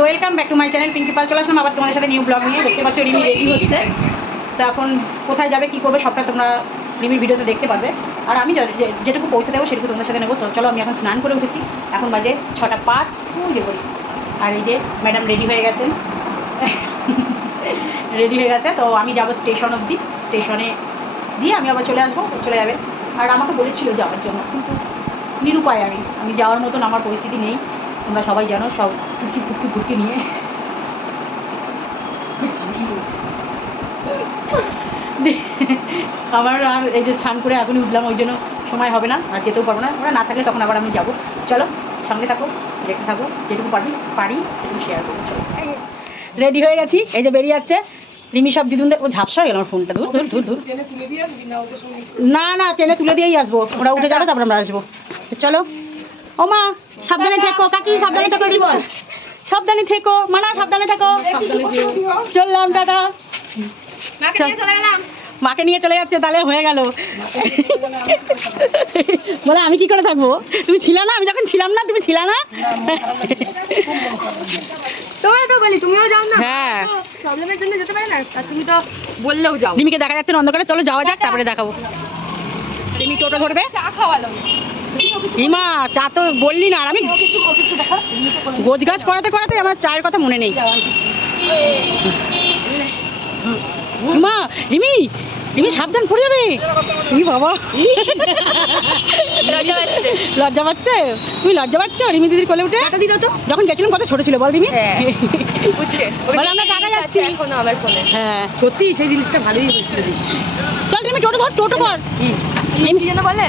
তো welcome back to my channel Pinki Pal চলে আসলাম আবার তোমাদের সাথে নিউ ব্লগ নিয়ে। দেখতে পাচ্ছ রিমি রেডি হচ্ছে। তো এখন কোথায় যাবে, কী করবে, সবটা তোমরা রিমির ভিডিওতে দেখতে পারবে। আর আমি যেটুকু পৌঁছে দেবো সেটুকু তোমাদের সাথে নেব। তো চলো, আমি এখন স্নান করে উঠেছি। এখন বাজে ছটা পাঁচ। যে বলি। আর এই যে ম্যাডাম রেডি হয়ে গেছেন রেডি হয়ে গেছে। তো আমি যাব স্টেশন অবধি। স্টেশনে দিয়ে আমি আবার চলে আসব। চলে যাবে। আর আমাকে বলেছিল যাওয়ার জন্য। কিন্তু নিরুপায় আমি। আমি যাওয়ার মতন আমার পরিস্থিতি নেই। তোমরা সবাই জানো, সব চুটকি ফুটকি ফুটকি নিয়ে আমার আর এই যে স্নান করে এখনই উঠলাম ওই জন্য সময় হবে না আর যেতেও পারব না। ওরা না থাকলে তখন আবার আমি যাব। চলো সঙ্গে থাকো দেখতে থাকো যেটুকু পারবি পারি সেটুকু শেয়ার করব চলো। রেডি হয়ে গেছি এই যে বেরিয়ে যাচ্ছে। রিমি সব দিদুনদের ও ঝাপসা হয়ে গেল আমার ফোনটা দূর দূর দূর দূর না না ট্রেনে তুলে দিয়েই আসব। ওরা উঠে যাবে তারপর আমরা আসব। চলো। ও মা সাবধানে থেকো কাকি সাবধানে থেকো রিমি। সাবধানে থেকো মানা সাবধানে থেকো। চললাম টাটা। মাকে নিয়ে চলে যাচ্ছে তাহলে হয়ে গেল। বলে আমি কি করে থাকব? তুমি ছিলা না? আমি যখন ছিলাম না তুমি ছিলা না? তোমায় তো বলি তুমিও যাও না। হ্যাঁ। প্রবলেমের জন্য যেতে পারে না? তুমি তো বললেও যাও। রিমিকে দেখা যাচ্ছে অন্ধকারে। চলো যাওয়া যাক তারপরে দেখাবো। রিমি টোটো ধরবে? চা খাওয়ালো রিমা চা তো বললি না আর আমি গোছ গাছ করাতে করাতে আমার চায়ের কথা মনে নেই। রিমা রিমি রিমি সাবধান পড়ে যাবে। রিমি বাবা। লজ্জা পাচ্ছে। তুমি লজ্জা পাচ্ছ রিমি দিদির কোলে উঠে? টাকা দিত তো। যখন গেছিলাম কত ছোট ছিল বল রিমি। হ্যাঁ। বলে আমরা টাকা যাচ্ছি। এখনও আবার ফোনে হ্যাঁ সত্যি সেই জিনিসটা ভালোই হয়েছিল। চল রিমি টোটো ধর টোটো কর কি যেন বলে?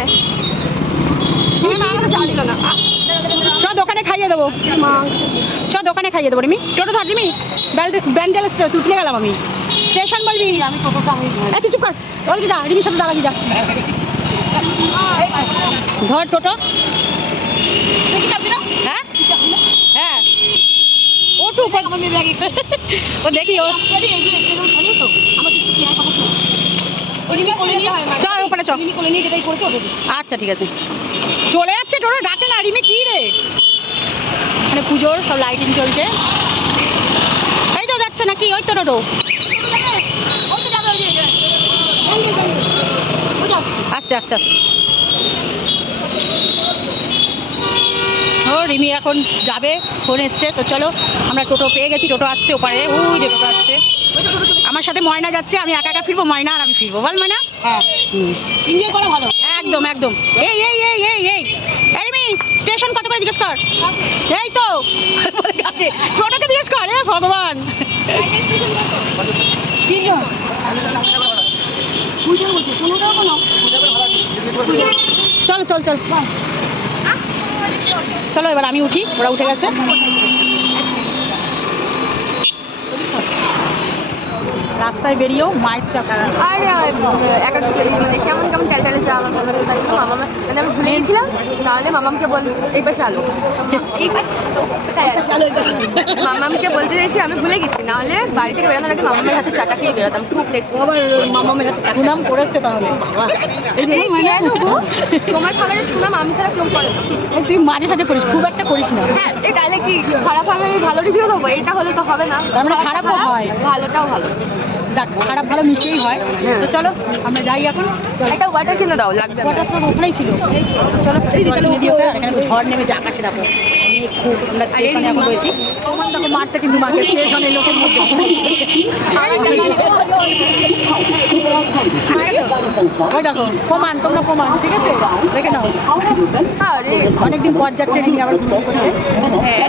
চা দোকানে খাইয়ে দেবো। চ দোকানে খাইয়ে দেবো রিমি। টোটো ধর রিমি। ব্যান্ডেল তুতলে গেলাম আমি। স্টেশন বলবি? আমি টোটোটা আমি এ তুই চুপ কর। ওর কি যা রিমির সাথে দাঁড়াবি যা। ধর টোটো। হ্যাঁ? হ্যাঁ। ওটু ও দেখি ও চ ওখানে চ। আচ্ছা ঠিক আছে। চলে যাচ্ছে টোটো ডাকে না রিমি কি রে? মানে পুজোর সব লাইটিং চলছে। এই তো যাচ্ছে নাকি ওই তো টোটো। আস্তে আস্তে আস্তে ও রিমি এখন যাবে ফোন এসছে তো চলো আমরা টোটো পেয়ে গেছি টোটো আসছে ওপারে ওই যে টোটো আসছে। আমার সাথে ময়না যাচ্ছে আমি একা একা ফিরবো ময়না আর আমি ফিরবো বল ময়না। হ্যাঁ। এনজয় করা ভালো। একদম একদম। এই এই এই এই এই। এই রিমি স্টেশন কত করে জিজ্ঞেস কর? এই তো। টোটোকে জিজ্ঞেস কর, এ ভগবান। চলো, চল চল। চলো, এবার আমি উঠি, ওরা উঠে গেছে। রাস্তায় বেরিয়েও মায়ের চাকা আর এক মানে কেমন কেমন ট্যালটালে যা আমার ভালো লাগে তাই মামা মানে আমি ভুলে গেছিলাম তাহলে মামামকে বল এই পাশে আলো। এই পাশে আলো? মামামকে বলতে চাইছি আমি ভুলে গেছি নাহলে বাড়ি থেকে বেরোনোর আগে মামামের কাছে চাটা খেয়ে বেরোতাম খুব টেস্ট আবার মামামের কাছে সুনাম করেছে তাহলে? তোমার খাবারের সুনাম আমি ছাড়া কেউ করে। তুই মাঝে সাঝে করিস খুব একটা করিস না। হ্যাঁ এই তাহলে কি খারাপ হবে আমি ভালো রিভিউ দেবো? এটা হলে তো হবে না। মানে খারাপও হয়। ভালোটাও ভালো। দেখ খারাপ ভালো মিশিয়েই হয়। তো চলো আমরা যাই এখন। একটা ওয়াটার কিনে দাও লাগবে ওয়াটার তো ওখানেই ছিল। চলো এখানে ঝড় নেমে আকাশে দেখো। মেঘ খুব আমরা স্টেশনে এখন রয়েছি। তখন দেখো মারছে কিন্তু মাকে স্টেশনে লোকের মধ্যে। ওই দেখো প্রমাণ তোমরা কমান ঠিক আছে? দেখে নাও। অনেকদিন পর যাচ্ছে রিমি আবার ঘুরতে করতে হ্যাঁ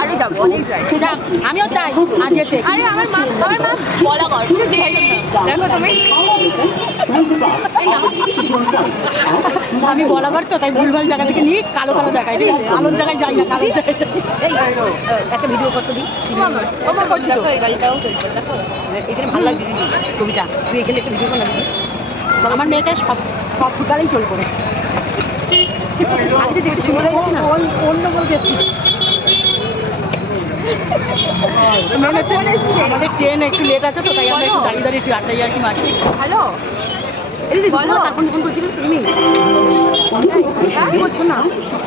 আরও যাব অনেক যাক আমিও চাই আজ যেতে আরে আমার মা আমার মা বলা কর দেখো তুমি। আমি বলাবার তো তাই ভুলভাল জায়গা থেকে নিয়ে কালো কালো জায়গায় ঠিক আছে আলোর জায়গায় যাই না কালো জায়গায় একটা ভিডিও করতে দিই এখানে ভালো লাগছে কবিতা তুই এখানে একটা ভিডিও করে দিবি সব আমার মেয়েটা সব সব ফুটালেই চল করে আজকে দেখতে সুন্দর হয়ে না অন্য বলে যাচ্ছি মেন হচ্ছে আমাদের ট্রেন একটু লেট আছে তো তাই আমরা একটু দাঁড়িয়ে দাঁড়িয়ে একটু আটটাই আর কি মারছি হ্যালো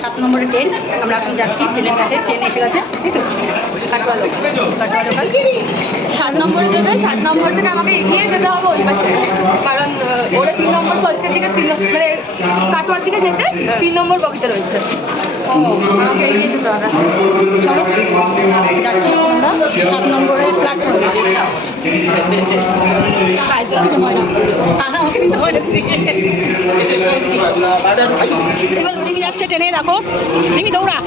সাত নম্বরের ট্রেন আমরা এখন যাচ্ছি ট্রেনের কাছে ট্রেন এসে গেছে এই তো। কাট কাটোয়া লোকাল। সাত নম্বরে দেবে সাত নম্বর থেকে আমাকে এগিয়ে যেতে হবে ওই পাশে। কারণ ওরা তিন নম্বর ফার্স্টের দিকে তিন মানে কাটোয়ার দিকে যেতে তিন নম্বর বগিতে রয়েছে। আমাকে এগিয়ে যেতে হবে। চলো যাচ্ছি আমরা। সাত নম্বরের প্ল্যাটফর্মে কিছু হয় না টাকা আমাকে দিতে হয় না এবার রিমি যাচ্ছে ট্রেনে দেখো রিমি দৌড়া।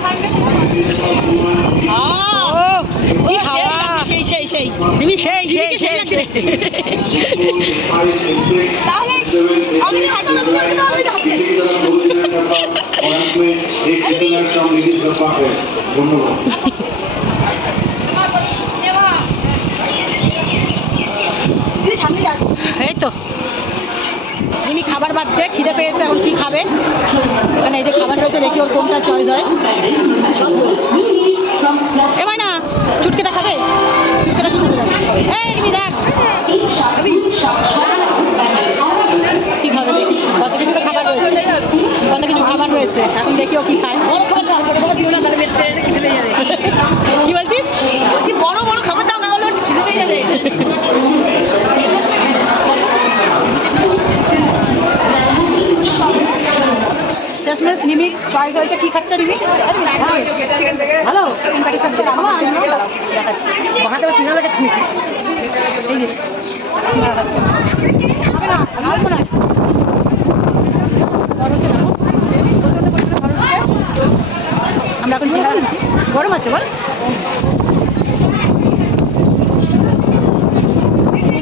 সেই সেই সেই রিমি সেই সেই সেই। তাহলে ধন্যবাদ দিদি সামনে যান এই তো রিমি খাবার পাচ্ছে খিদে পেয়েছে এখন কি খাবে? এখানে এই যে খাবার রয়েছে দেখি ওর কোনটা চয়েস হয়। এবার না চুটকেটা খাবে? চুটকেটা কি খাবে এই দেখ। কি খাবে দেখি? কত কিছু খাবার রয়েছে। কত কিছু খাবার রয়েছে। এখন দেখি ও কি খায়। বড় খাবার দাও ছোট খাবার দিও না তাহলে পেট পেয়ে খিদে পেয়ে যাবে কি বলছিস বলছি বড় বড় খাবার দাও না হলে ওর খিদে পেয়ে যাবে রিমি চয়েস হয়েছে, কি খাচ্ছে খাচ্ছে ভালো দেখাচ্ছি। বাহাতে সিনেমা দেখাচ্ছি। আমরা এখন গরম আছে, বল।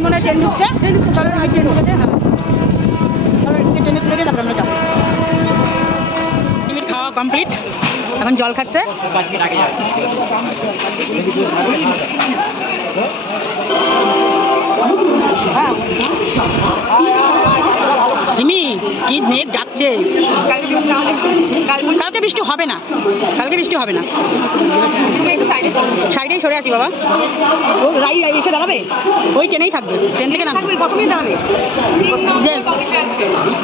মনে হয় ট্রেন ঢুকছে। চলো ট্রেন ঢুকেছে হ্যাঁ চলো এদিকে ট্রেনে তুলে দিয়ে তারপরে আমরা যাব মিনিট খাওয়া কমপ্লিট এখন জল খাচ্ছে। হ্যাঁ রিমি কি মেঘ ডাকছে। কালকে বৃষ্টি হবে না। কালকে বৃষ্টি হবে না। সাইডে সাইডেই সরে আছি বাবা। ও রাই এসে দাঁড়াবে? ওই ট্রেনেই থাকবে। ট্রেন থেকে নামবে। কত মিনিট দাঁড়াবে?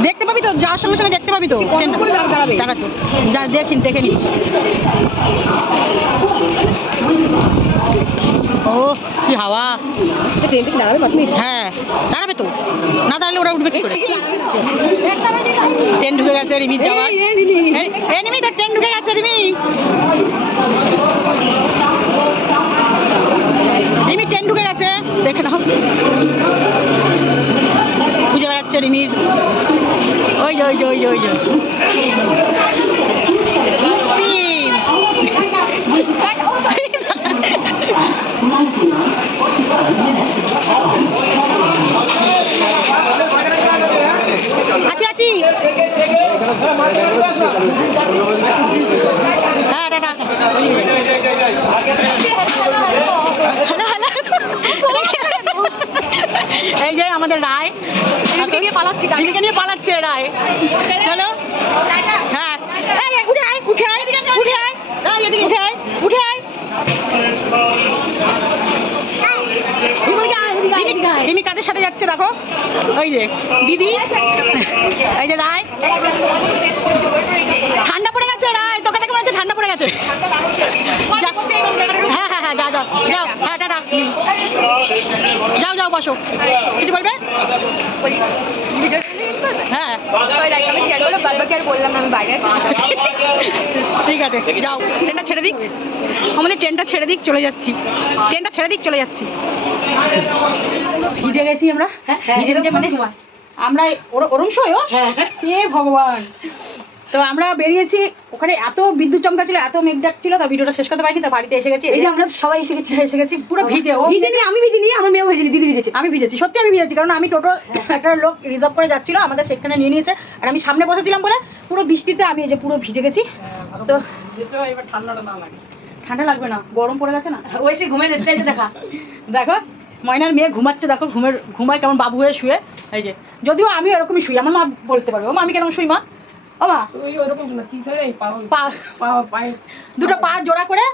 দেখতে পাবি তো যাওয়ার সঙ্গে সঙ্গে দেখতে পাবি তো। দাঁড়াবে? দাঁড়াবে যা দেখি দেখে নিচ্ছি। ও কি হাওয়া ট্রেন থেকে দাঁড়াবে কত হ্যাঁ দাঁড়াবে তো না দাঁড়ালে ওরা উঠবে কি করে ট্রেন ঢুকে গেছে রিমির যাওয়া রিমি তো ট্রেন ঢুকে গেছে রিমি রিমি ট্রেন ঢুকে গেছে দেখে নাও খুঁজে বেড়াচ্ছে রিমির ওই যে ওই যে ওই যে ওই যে হ্যাঁ টাটা হ্যালো হ্যালো এই যে আমাদের রায়। নিয়ে পালাচ্ছি রিমিকে নিয়ে পালাচ্ছে রায়। চলো। হ্যাঁ। উঠে আয় উঠে আয়। উঠে আয়। উঠে আয় উঠে আয়। রিমি- কাদের সাথে যাচ্ছে দেখো? ওই যে দিদি? এই যে রায়? ঠান্ডা পড়ে গেছে রায় তোকে দেখে মনে ঠান্ডা পড়ে গেছে। হ্যাঁ হ্যাঁ হ্যাঁ যা যাও যাও হ্যাঁ টাটা। যাও যাও বসো। কিছু বলবে? হ্যাঁ। ঠিক আছে যাও। ট্রেনটা ছেড়ে দিক। আমাদের ট্রেনটা ছেড়ে দিক চলে যাচ্ছি। ট্রেনটা ছেড়ে দিক চলে যাচ্ছি। ভিজে গেছি আমরা? ভিজে গেছে মানে? আমরা ওরম সময় এ ভগবান। তো আমরা বেরিয়েছি ওখানে এত বিদ্যুৎ চমকা ছিল এত মেঘ ডাক ছিল তো ভিডিওটা শেষ করতে পারিনি তো বাড়িতে এসে গেছি। এই যে আমরা সবাই এসে গেছি। এসে গেছি পুরো ভিজে ও। ভিজেনি আমি ভিজিনি আমার মেয়েও ভিজেনি দিদি ভিজেছে। আমি ভিজেছি সত্যি আমি ভিজেছি কারণ আমি টোটো একটা লোক রিজার্ভ করে যাচ্ছিল আমাদের সেখানে নিয়ে নিয়েছে আর আমি সামনে বসেছিলাম বলে পুরো বৃষ্টিতে আমি এই যে পুরো ভিজে গেছি। তো ঠান্ডা লাগবে না গরম পড়ে গেছে না? ওই সে ঘুমের স্টাইলটা দেখা। দেখো ময়নার মেয়ে ঘুমাচ্ছে দেখো ঘুমের ঘুমায় কেমন বাবু হয়ে শুয়ে। এই যে যদিও আমি ওরকমই শুই আমার মা বলতে পারবে মা আমি কেন শুই মা? ও মা। দুটো পা জোড়া করে।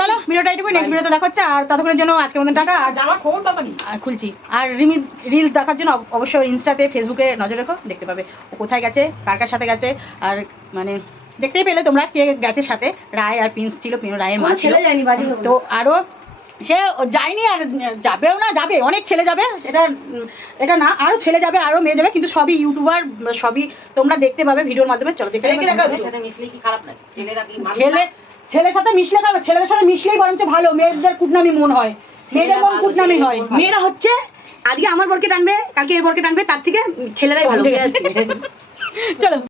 চলো ভিডিওটা এইটুকু নেক্সট ভিডিওতে দেখা হচ্ছে আর ততক্ষণের জন্য আজকের মধ্যে টাটা আর জামা তাড়াতাড়ি। আর খুলছি। আর রিমি রিলস দেখার জন্য অবশ্যই ইনস্টাতে ফেসবুকে নজর রেখো দেখতে পাবে ও কোথায় গেছে কার কার সাথে গেছে আর মানে দেখতেই পেলে তোমরা কে গেছে সাথে। রায় আর প্রিন্স ছিল রায়ের মা ছিল। তো আরও সে যায়নি আর যাবেও না যাবে অনেক ছেলে যাবে এটা এটা না আরও ছেলে যাবে আরও মেয়ে যাবে কিন্তু সবই ইউটিউবার সবই তোমরা দেখতে পাবে ভিডিওর মাধ্যমে চলো দেখে নেবে। ছেলে ছেলের সাথে মিশলে খারাপ ছেলেদের সাথে মিশলেই বরঞ্চ ভালো মেয়েদের কুটনামি মন হয়। মেয়েদের মন কুটনামি হয়। মেয়েরা হচ্ছে আজকে আমার বরকে টানবে কালকে এর বরকে টানবে তার থেকে ছেলেরাই ভালো। চলো।